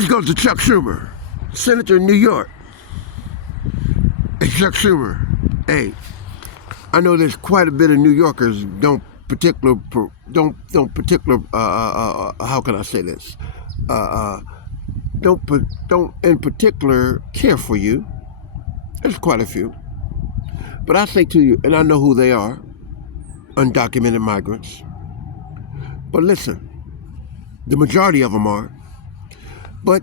This goes to Chuck Schumer, Senator in New York. Hey, Chuck Schumer, hey, I know there's quite a bit of New Yorkers don't how can I say this? Don't in particular care for you. There's quite a few. But I say to you, and I know who they are, undocumented migrants. But listen, the majority of them are. But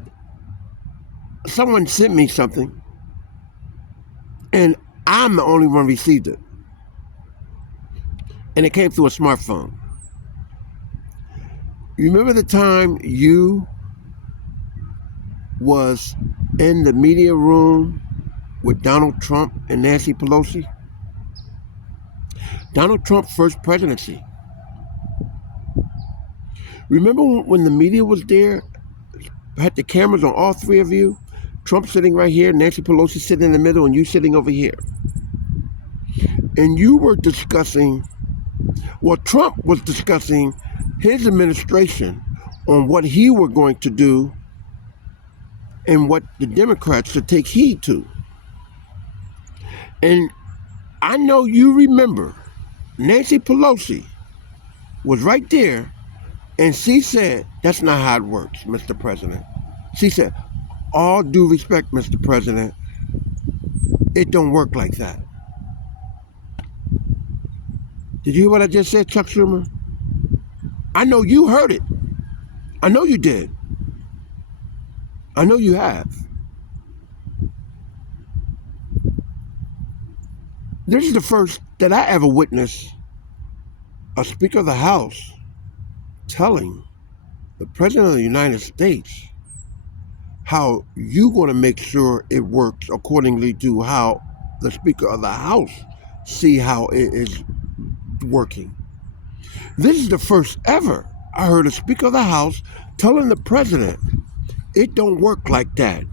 someone sent me something, and I'm the only one received it. And it came through a smartphone. You remember the time you was in the media room with Donald Trump and Nancy Pelosi? Donald Trump's first presidency. Remember when the media was there, had the cameras on all three of you? Trump sitting right here, Nancy Pelosi sitting in the middle, and you sitting over here. And you were discussing, well, Trump was discussing his administration on what he were going to do and what the Democrats should take heed to. And I know you remember Nancy Pelosi was right there, and she said, that's not how it works, Mr. President. She said, all due respect, Mr. President, it don't work like that. Did you hear what I just said, Chuck Schumer? I know you heard it. I know you did. I know you have. This is the first that I ever witnessed a Speaker of the House telling the President of the United States how you're going to make sure it works accordingly to how the Speaker of the House see how it is working. This is the first ever I heard a Speaker of the House telling the President it don't work like that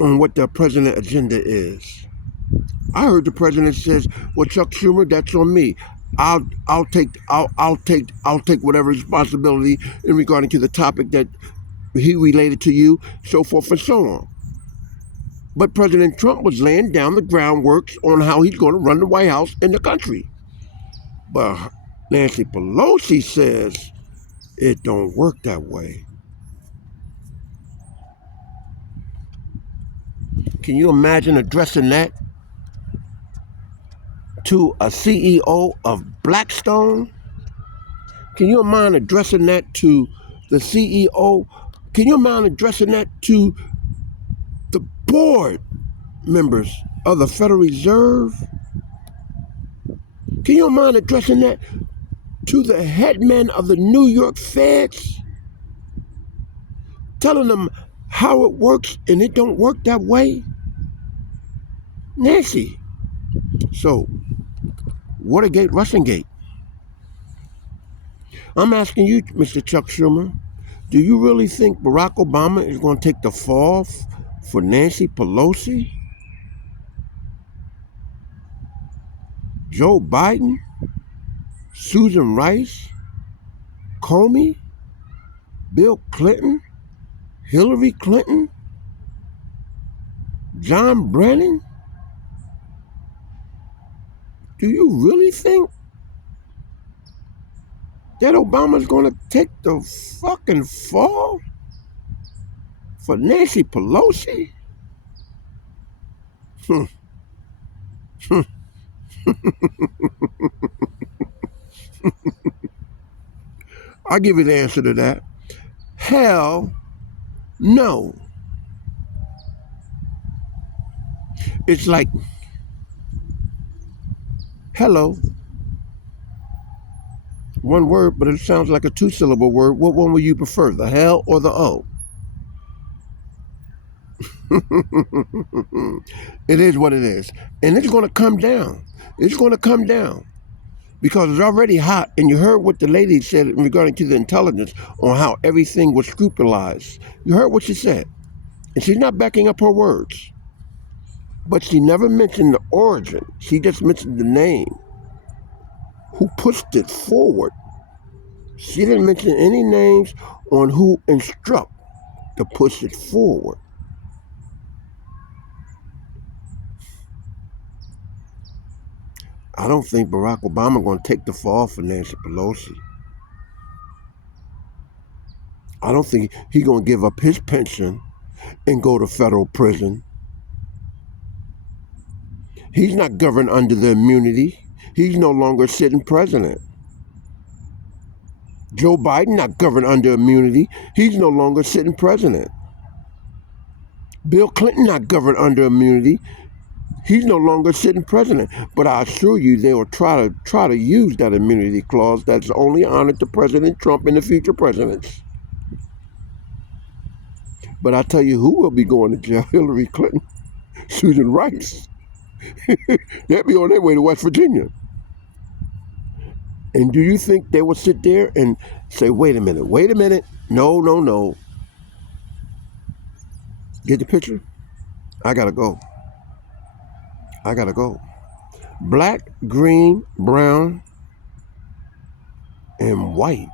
on what the President agenda is. I heard the President says, well, Chuck Schumer, that's on me. I'll take whatever responsibility in regarding to the topic that he related to you, so forth and so on. But President Trump was laying down the groundwork on how he's going to run the White House in the country. But Nancy Pelosi says it don't work that way. Can you imagine addressing that to a CEO of Blackstone? Can you imagine addressing that to the CEO? Can you imagine addressing that to the board members of the Federal Reserve? Can you imagine addressing that to the headman of the New York Feds? Telling them how it works and it don't work that way? Nancy. So, Watergate, Russiangate. I'm asking you, Mr. Chuck Schumer, do you really think Barack Obama is going to take the fall for Nancy Pelosi? Joe Biden? Susan Rice? Comey? Bill Clinton? Hillary Clinton? John Brennan? Do you really think that Obama's going to take the fucking fall for Nancy Pelosi? I'll give you the answer to that. Hell no. It's like, hello. One word, but it sounds like a two-syllable word. What one would you prefer, the hell or the O? It is what it is. And it's going to come down. It's going to come down. Because it's already hot. And you heard what the lady said regarding to the intelligence on how everything was scrupulatized. You heard what she said. And she's not backing up her words. But she never mentioned the origin. She just mentioned the name. Who pushed it forward She didn't mention any names on who instruct to push it forward. I don't think Barack Obama going to take the fall for Nancy Pelosi. I don't think he's going to give up his pension and go to federal prison. He's not governed under the immunity. He's no longer sitting president. Joe Biden not governed under immunity. He's no longer sitting president. Bill Clinton not governed under immunity. He's no longer sitting president. But I assure you, they will try to use that immunity clause that's only honored to President Trump and the future presidents. But I tell you who will be going to jail: Hillary Clinton, Susan Rice. They'll be on their way to West Virginia. And do you think they will sit there and say, wait a minute, no. Get the picture? I gotta go. Black, green, brown, and white.